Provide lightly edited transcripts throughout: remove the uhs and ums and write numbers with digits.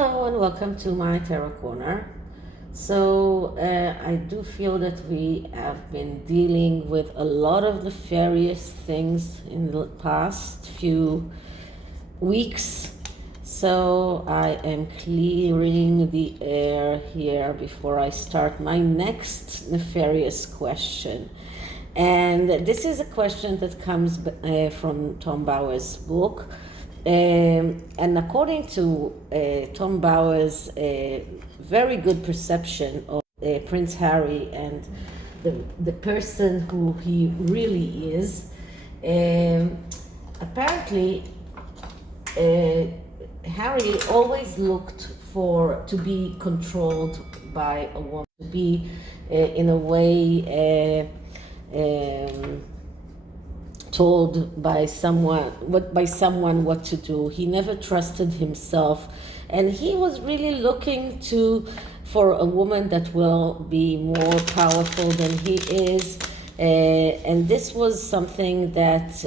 Hello and welcome to my Tarot Corner. So I do feel that we have been dealing with a lot of nefarious things in the past few weeks. So I am clearing the air here before I start my next nefarious question. And this is a question that comes from Tom Bauer's book. And according to Tom Bauer's very good perception of Prince Harry and the person who he really is, apparently Harry always looked to be controlled by a woman, to be in a way told by someone what to do. He never trusted himself, and he was really looking for a woman that will be more powerful than he is. And this was something that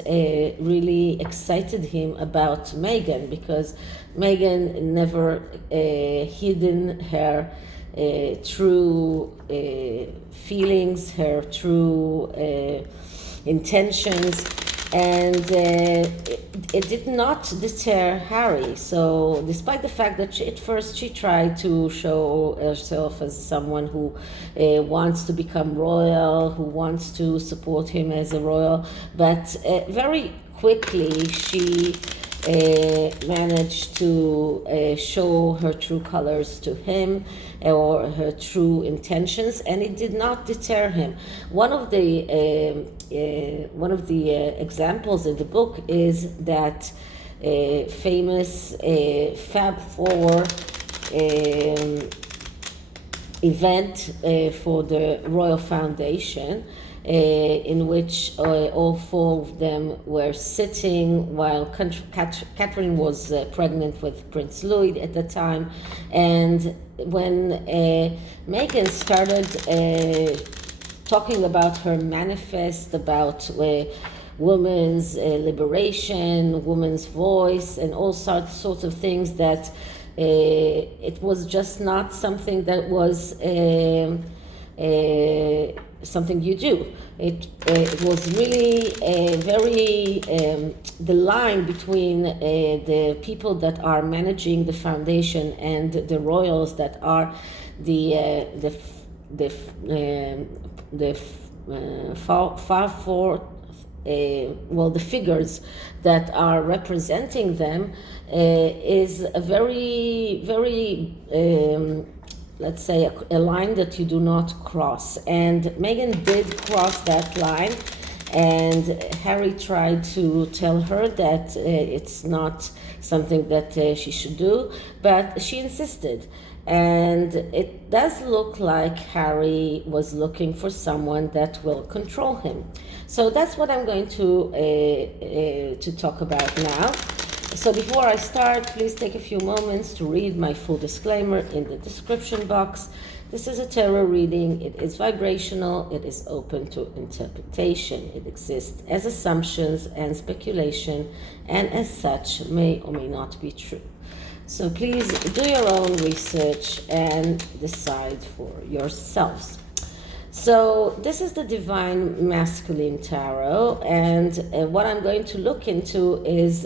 really excited him about Meghan, because Meghan never hidden her true feelings, her true intentions, and it did not deter Harry. So despite the fact that at first she tried to show herself as someone who wants to become royal, who wants to support him as a royal, but very quickly she managed to show her true colors to him, or her true intentions, and it did not deter him. One of the examples in the book is that famous Fab Four event for the Royal Foundation, in which all four of them were sitting while Catherine was pregnant with Prince Louis at the time. And when Meghan started talking about her manifest, about women's liberation, women's voice, and all sorts of things, that it was just not something that was something you do. It was really very the line between the people that are managing the foundation and the royals that are the figures that are representing them, is a very let's say a line that you do not cross. And Meghan did cross that line, and Harry tried to tell her that it's not something that she should do, but she insisted. And it does look like Harry was looking for someone that will control him. So that's what I'm going to talk about now. So before I start, please take a few moments to read my full disclaimer in the description box. This is a tarot reading. It is vibrational. It is open to interpretation. It exists as assumptions and speculation, and as such may or may not be true. So please do your own research and decide for yourselves. So this is the Divine Masculine Tarot, and what I'm going to look into is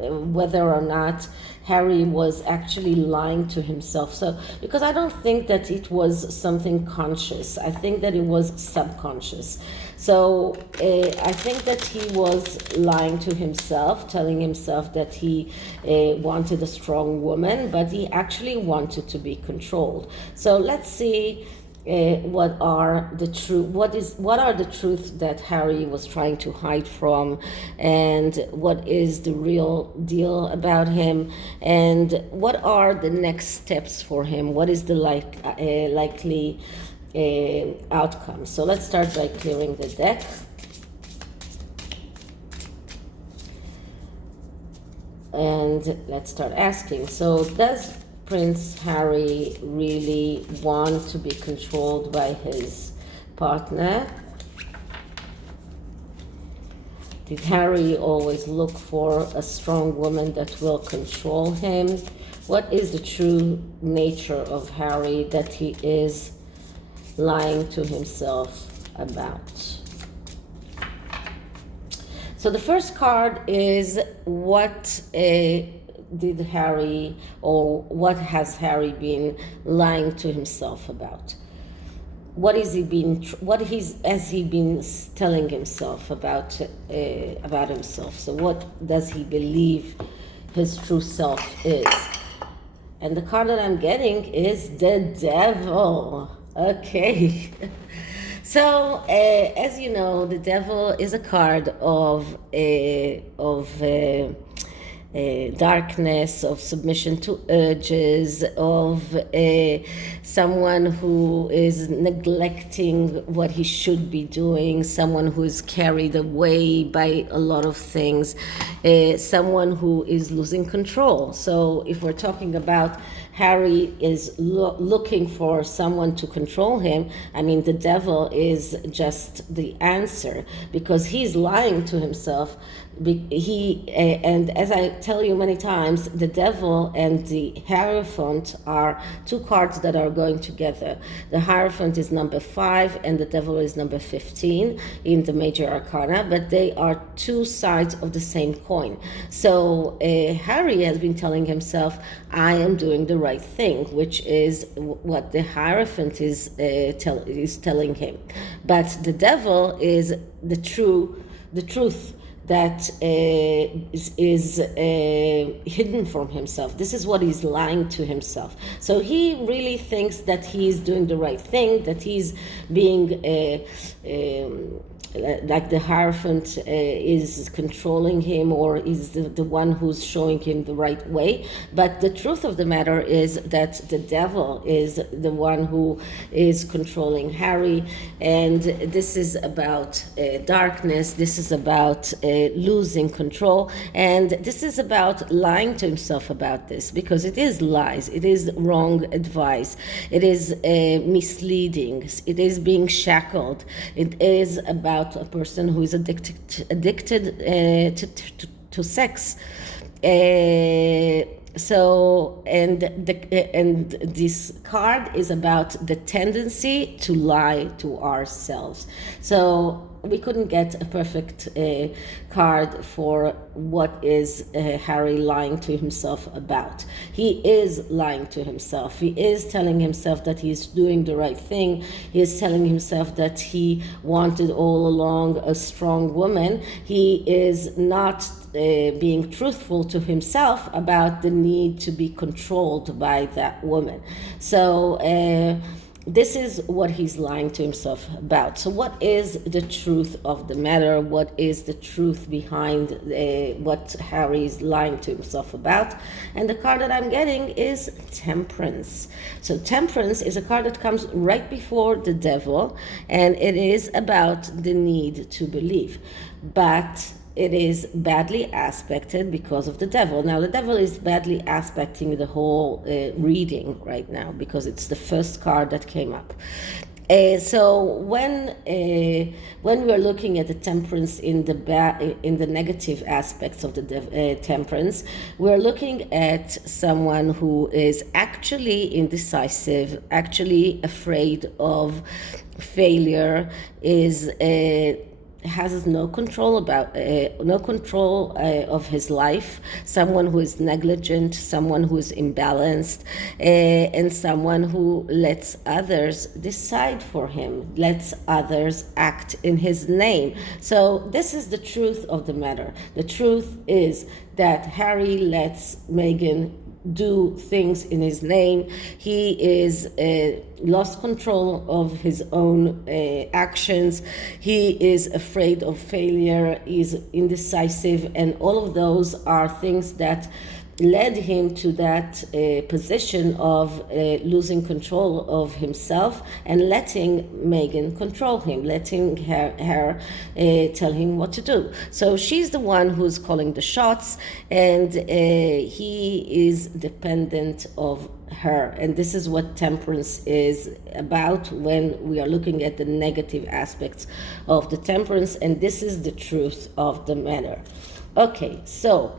whether or not Harry was actually lying to himself. So, because I don't think that it was something conscious, I think that it was subconscious. So I think that he was lying to himself, telling himself that he wanted a strong woman, but he actually wanted to be controlled. So let's see what are the truths that Harry was trying to hide from, and what is the real deal about him, and what are the next steps for him, what is the likely outcome. So let's start by clearing the deck. And let's start asking. So does Prince Harry really want to be controlled by his partner? Did Harry always look for a strong woman that will control him? What is the true nature of Harry that he is lying to himself about? So the first card is what did Harry, or what has Harry been lying to himself about? What has he been telling himself about himself? So what does he believe his true self is? And the card that I'm getting is the Devil. Okay. So, as you know, the Devil is a card of darkness, of submission to urges, of someone who is neglecting what he should be doing, someone who is carried away by a lot of things, someone who is losing control. So if we're talking about Harry is looking for someone to control him, I mean, the Devil is just the answer, because he's lying to himself. And as I tell you many times, the Devil and the Hierophant are two cards that are going together. The Hierophant is number 5 and the Devil is number 15 in the major arcana, but they are two sides of the same coin. So Harry has been telling himself, I am doing the right thing, which is what the Hierophant is telling him. But the Devil is the truth that is hidden from himself. This is what he's lying to himself. So he really thinks that he's doing the right thing, that he's being like the Hierophant is controlling him, or is the one who's showing him the right way. But the truth of the matter is that the Devil is the one who is controlling Harry, and this is about darkness, this is about losing control, and this is about lying to himself about this, because it is lies, it is wrong advice, it is misleading, it is being shackled, it is about a person who is addicted to sex. So, and this card is about the tendency to lie to ourselves. So we couldn't get a perfect card for what is Harry lying to himself about. He is lying to himself. He is telling himself that he's doing the right thing. He is telling himself that he wanted all along a strong woman. He is not being truthful to himself about the need to be controlled by that woman. So this is what he's lying to himself about. So what is the truth of the matter? What is the truth behind what Harry is lying to himself about? And the card that I'm getting is Temperance. So Temperance is a card that comes right before the Devil, and it is about the need to believe. But it is badly aspected because of the Devil. Now, the Devil is badly aspecting the whole reading right now, because it's the first card that came up. So when we're looking at the Temperance in the negative aspects of the Temperance, we're looking at someone who is actually indecisive, actually afraid of failure, is has no control of his life, someone who is negligent, someone who is imbalanced, and someone who lets others decide for him, lets others act in his name. So this is the truth of the matter. The truth is that Harry lets Meghan do things in his name. He is lost control of his own actions. He is afraid of failure, is indecisive, and all of those are things that led him to that position of losing control of himself and letting Meghan control him, letting her tell him what to do. So she's the one who's calling the shots, and he is dependent of her. And this is what Temperance is about when we are looking at the negative aspects of the Temperance, and this is the truth of the matter. Okay, so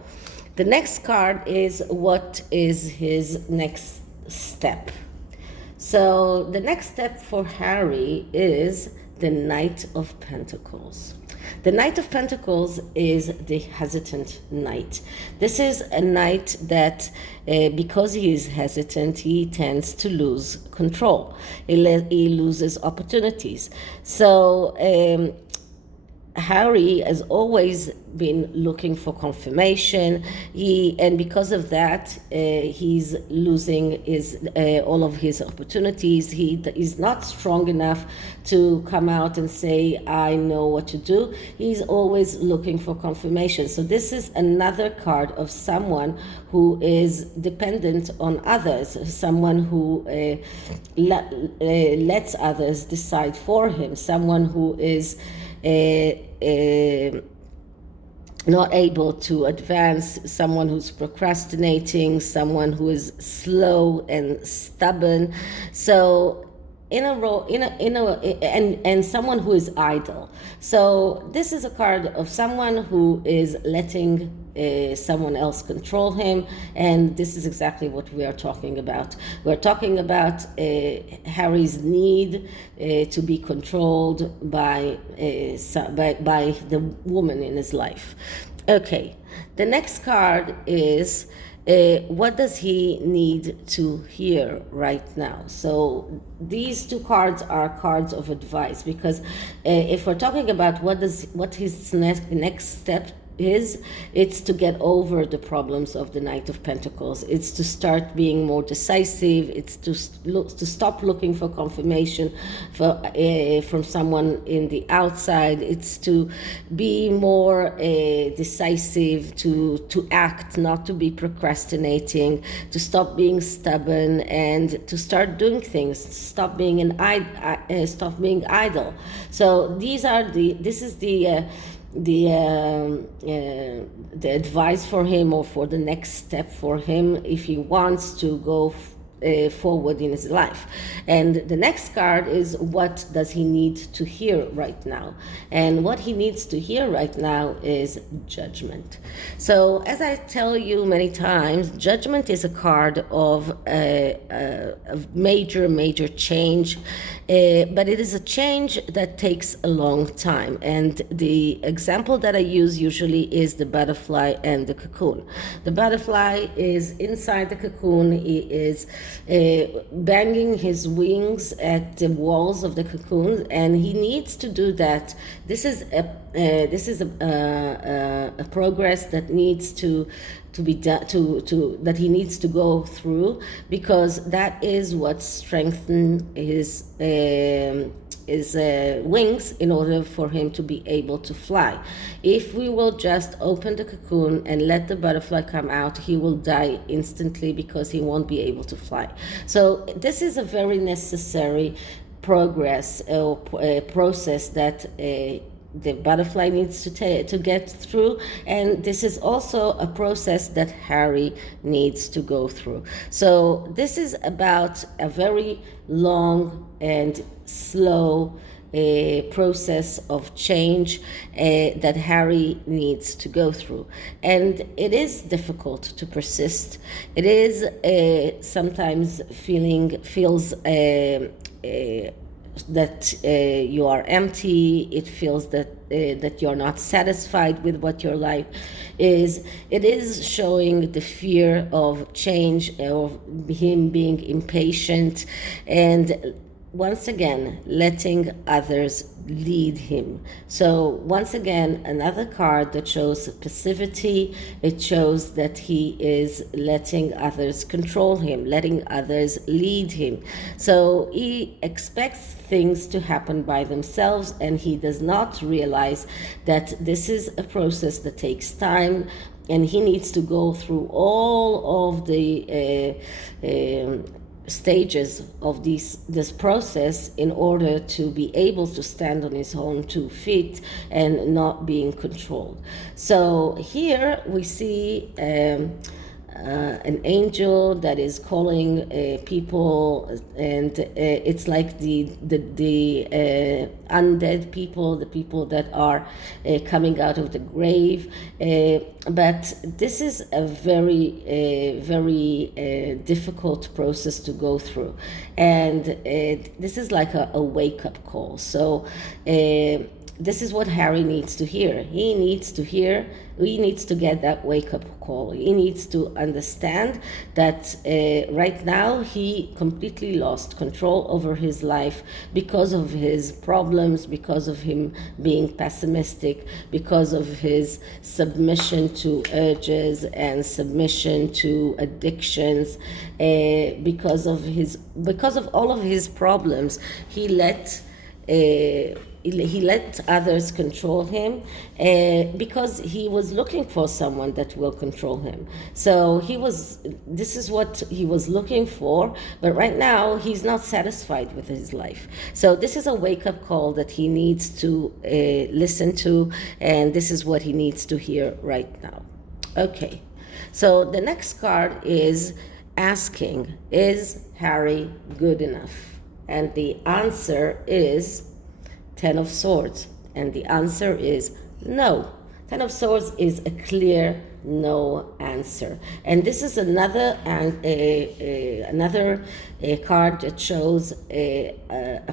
The next card is what is his next step. So the next step for Harry is the Knight of Pentacles. The Knight of Pentacles is the hesitant knight. This is a knight that, because he is hesitant, he tends to lose control. He loses opportunities. So Harry has always been looking for confirmation. And because of that, he's losing all of his opportunities. He is not strong enough to come out and say, I know what to do. He's always looking for confirmation. So this is another card of someone who is dependent on others, someone who lets others decide for him, someone who is not able to advance, someone who's procrastinating, someone who is slow and stubborn. So and someone who is idle. So this is a card of someone who is letting someone else control him, and this is exactly what we are talking about. We're talking about Harry's need to be controlled by the woman in his life. Okay, the next card is what does he need to hear right now? So these two cards are cards of advice, because if we're talking about what his next step is, it's to get over the problems of the Knight of Pentacles. It's to start being more decisive. It's to stop looking for confirmation from someone in the outside. It's to be more decisive, to act, not to be procrastinating, to stop being stubborn, and to start doing things. Stop being idle. So this is the advice for him, or for the next step for him, if he wants to go forward in his life. And the next card is what does he need to hear right now? And what he needs to hear right now is judgment. So as I tell you many times, judgment is a card of a major change, but it is a change that takes a long time. And the example that I use usually is the butterfly and the cocoon. The butterfly is inside the cocoon. He is banging his wings at the walls of the cocoon, and he needs to do that. This is a progress that needs to be done, that he needs to go through, because that is what strengthens his wings in order for him to be able to fly. If we will just open the cocoon and let the butterfly come out, he will die instantly, because he won't be able to fly. So this is a very necessary progress or process that the butterfly needs to get through, and this is also a process that Harry needs to go through. So this is about a very long and slow process of change that Harry needs to go through, and it is difficult to persist. It is sometimes feels that you are empty. It feels that you're not satisfied with what your life is. It is showing the fear of change, of him being impatient, and once again letting others lead him. So once again, another card that shows passivity. It shows that he is letting others control him, letting others lead him. So he expects things to happen by themselves, and he does not realize that this is a process that takes time, and he needs to go through all of the stages of this process in order to be able to stand on his own 2 feet and not being controlled. So here we see an angel that is calling people, and it's like the undead people, the people that are coming out of the grave. But this is a very difficult process to go through, and this is like a wake-up call. So this is what Harry needs to hear. He needs to get that wake-up call. He needs to understand that right now he completely lost control over his life because of his problems, because of him being pessimistic, because of his submission to urges and submission to addictions, because of all of his problems. He let others control him because he was looking for someone that will control him. So this is what he was looking for, but right now he's not satisfied with his life. So this is a wake-up call that he needs to listen to, and this is what he needs to hear right now. Okay, so the next card is asking, is Harry good enough? And the answer is Ten of Swords, and the answer is no. Ten of Swords is a clear no answer, and this is another card that shows a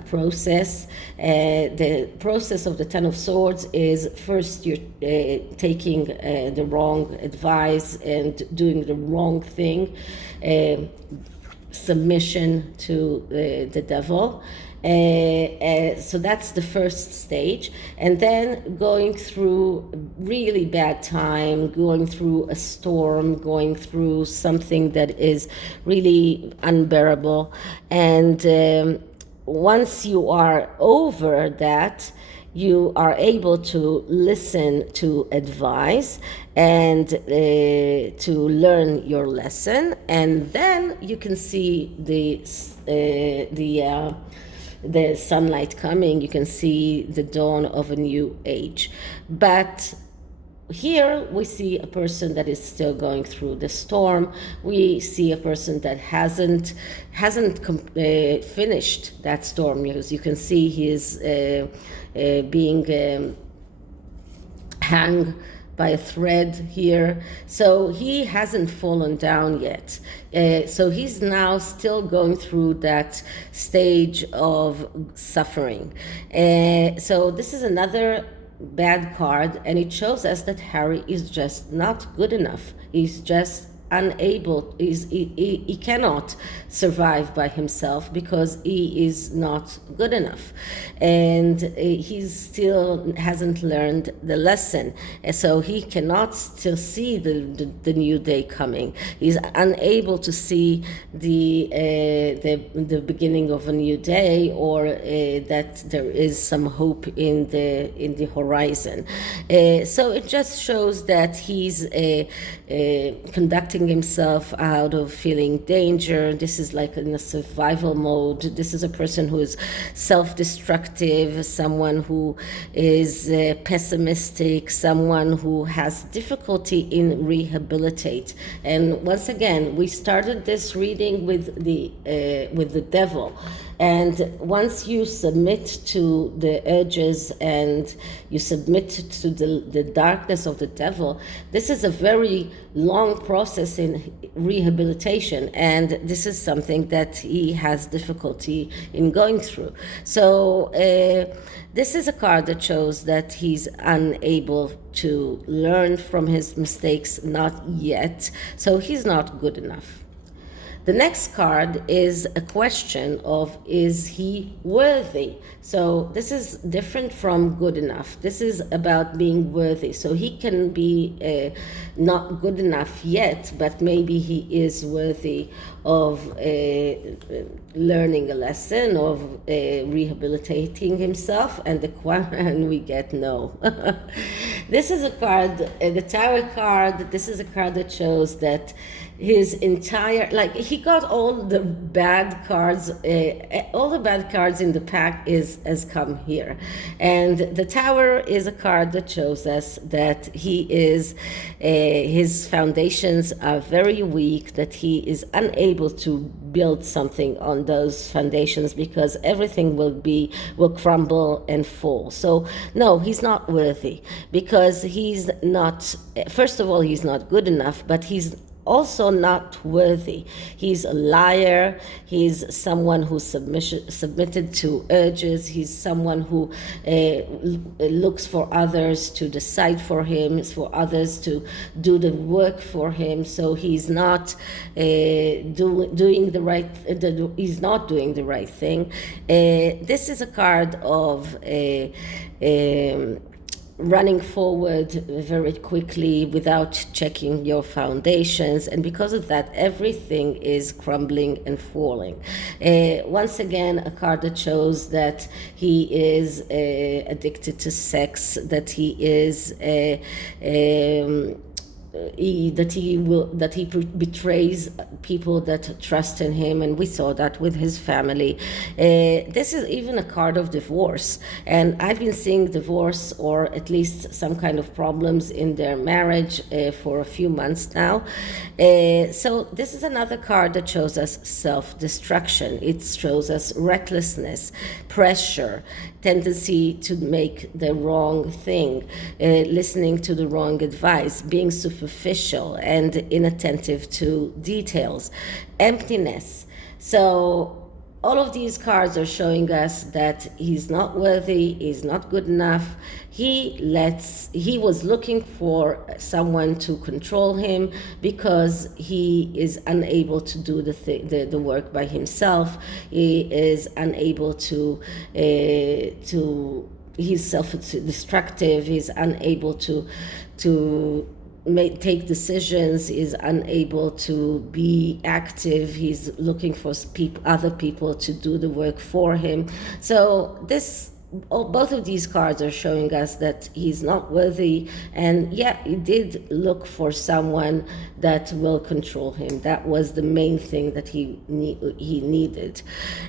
process. The process of the Ten of Swords is first you're taking the wrong advice and doing the wrong thing, submission to the devil. So that's the first stage, and then going through really bad time, going through a storm, going through something that is really unbearable, and once you are over that, you are able to listen to advice and to learn your lesson, and then you can see the sunlight coming. You can see the dawn of a new age. But here we see a person that is still going through the storm. We see a person that hasn't finished that storm, because you can see he is being hung by a thread here. So he hasn't fallen down yet. So he's now still going through that stage of suffering. So this is another bad card, and it shows us that Harry is just not good enough. He's just unable, he cannot survive by himself because he is not good enough, and he still hasn't learned the lesson, so he cannot still see the new day coming. He's unable to see the beginning of a new day, or that there is some hope in the horizon. So it just shows that he's conducting himself out of feeling danger. This is like in a survival mode. This is a person who is self-destructive, someone who is pessimistic, someone who has difficulty in rehabilitate. And once again, we started this reading with the devil. And once you submit to the urges and you submit to the darkness of the devil, this is a very long process in rehabilitation, and this is something that he has difficulty in going through. So this is a card that shows that he's unable to learn from his mistakes, not yet, so he's not good enough. The next card is a question of, is he worthy? So this is different from good enough. This is about being worthy. So he can be not good enough yet, but maybe he is worthy of learning a lesson, of rehabilitating himself, and we get no. This is a card, the Tower card. This is a card that shows that his entire, like, he got all the bad cards, all the bad cards in the pack has come here. And the Tower is a card that shows us that he is, his foundations are very weak, that he is unable to build something on those foundations because everything will crumble and fall. So no, he's not worthy, because he's not, first of all, he's not good enough, but he's also not worthy. He's a liar. He's someone who submitted to urges. He's someone who looks for others to decide for him, for others to do the work for him. So he's not doing the right. He's not doing the right thing. This is a card of running forward very quickly without checking your foundations, and because of that everything is crumbling and falling. Once again, a card that shows that he is addicted to sex, that he is that he betrays people that trust in him, and we saw that with his family. This is even a card of divorce, and I've been seeing divorce, or at least some kind of problems in their marriage for a few months now. So this is another card that shows us self-destruction. It shows us recklessness, pressure, tendency to make the wrong thing, listening to the wrong advice, being superficial and inattentive to details, emptiness. So all of these cards are showing us that he's not worthy, he's not good enough. He was looking for someone to control him because he is unable to do the work by himself. He is unable to he's self-destructive. He's unable to take decisions, is unable to be active. He's looking for other people to do the work for him. So both of these cards are showing us that he's not worthy, and yeah, he did look for someone that will control him. That was the main thing that he needed.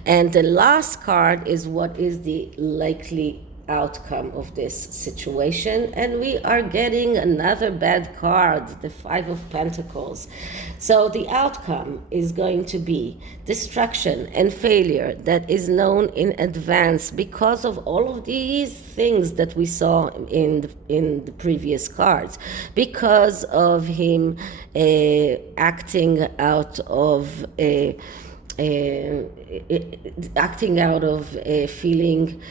And the last card is what is the likely outcome of this situation, and we are getting another bad card, the Five of Pentacles. So the outcome is going to be destruction and failure that is known in advance because of all of these things that we saw in the previous cards, because of him acting out of feeling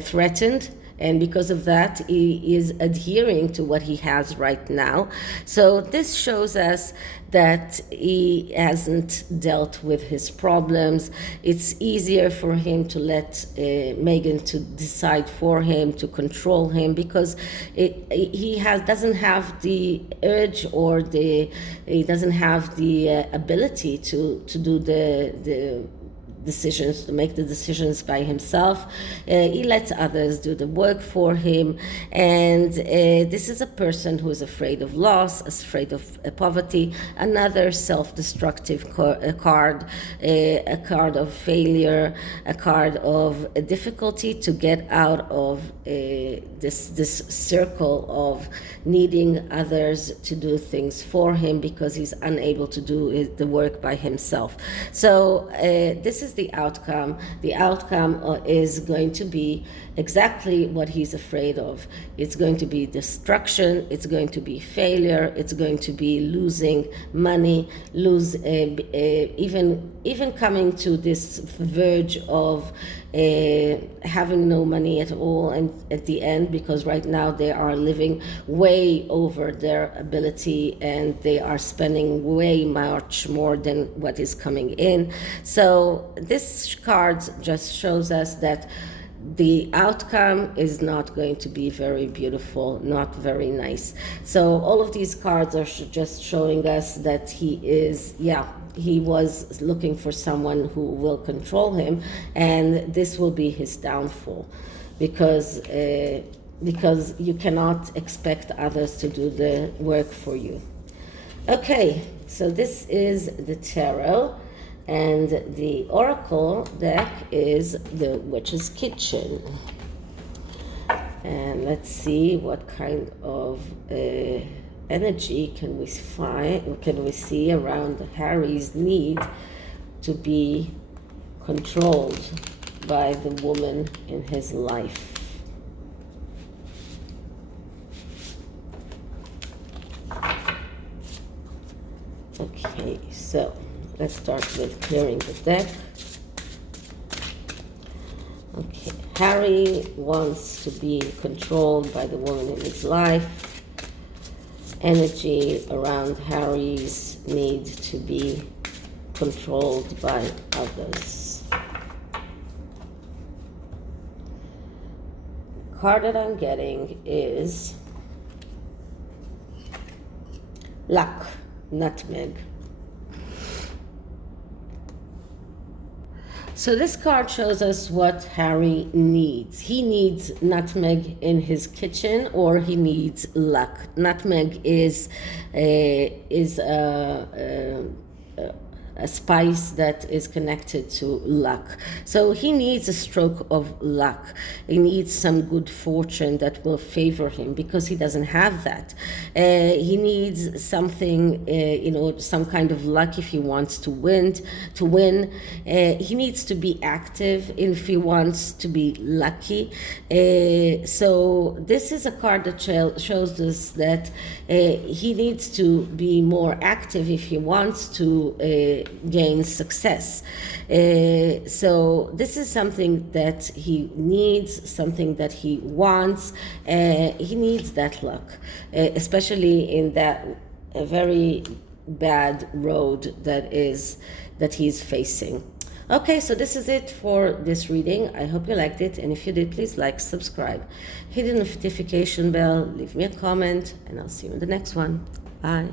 threatened, and because of that he is adhering to what he has right now. So this shows us that he hasn't dealt with his problems. It's easier for him to let Meghan to decide for him, to control him, because he doesn't have the urge, or he doesn't have the ability to do the decisions, to make the decisions by himself. He lets others do the work for him, and this is a person who is afraid of loss, afraid of poverty. Another self-destructive card, a card of failure, a card of difficulty to get out of this circle of needing others to do things for him because he's unable to do the work by himself. So this is the outcome. The outcome is going to be exactly what he's afraid of. It's going to be destruction, it's going to be failure, it's going to be losing money, even coming to this verge of having no money at all, and at the end, because right now they are living way over their ability and they are spending way much more than what is coming in. So this card just shows us that the outcome is not going to be very beautiful, not very nice. So all of these cards are just showing us that he was looking for someone who will control him, and this will be his downfall, because because you cannot expect others to do the work for you. Okay, so this is the tarot, and the oracle deck is the Witch's Kitchen. And let's see what kind of energy can we see around Harry's need to be controlled by the woman in his life. Okay, so let's start with clearing the deck. Okay, Harry wants to be controlled by the woman in his life. Energy around Harry's need to be controlled by others. The card that I'm getting is luck, nutmeg. So this card shows us what Harry needs. He needs nutmeg in his kitchen, or he needs luck. Nutmeg is a spice that is connected to luck. So he needs a stroke of luck. He needs some good fortune that will favor him, because he doesn't have that. He needs something, some kind of luck if he wants to win. He needs to be active if he wants to be lucky. So this is a card that shows us that he needs to be more active if he wants to gain success. So this is something that he needs, something that he wants. He needs that luck, especially in that very bad road that he's facing. Okay, so this is it for this reading. I hope you liked it, and if you did, please like, subscribe, hit the notification bell, leave me a comment, and I'll see you in the next one. Bye.